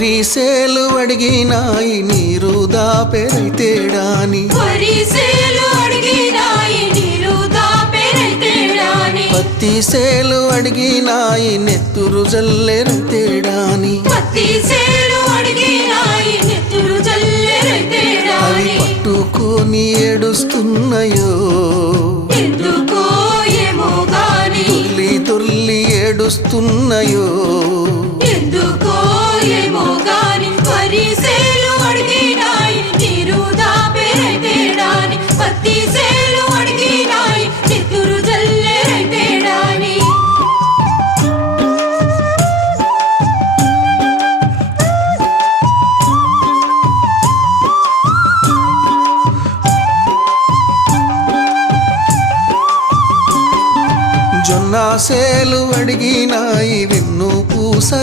వరిసేలు అడిగినాయి నీరు దాపెరైతేడాని పత్తి సేలు అడిగినాయి నెత్తురు జల్లెరైతేడాని అవి పట్టుకొని ఏడుస్తున్నాయో తుల్లి తుల్లి ఏడుస్తున్నాయో జొన్న సేలు అడిగినాయి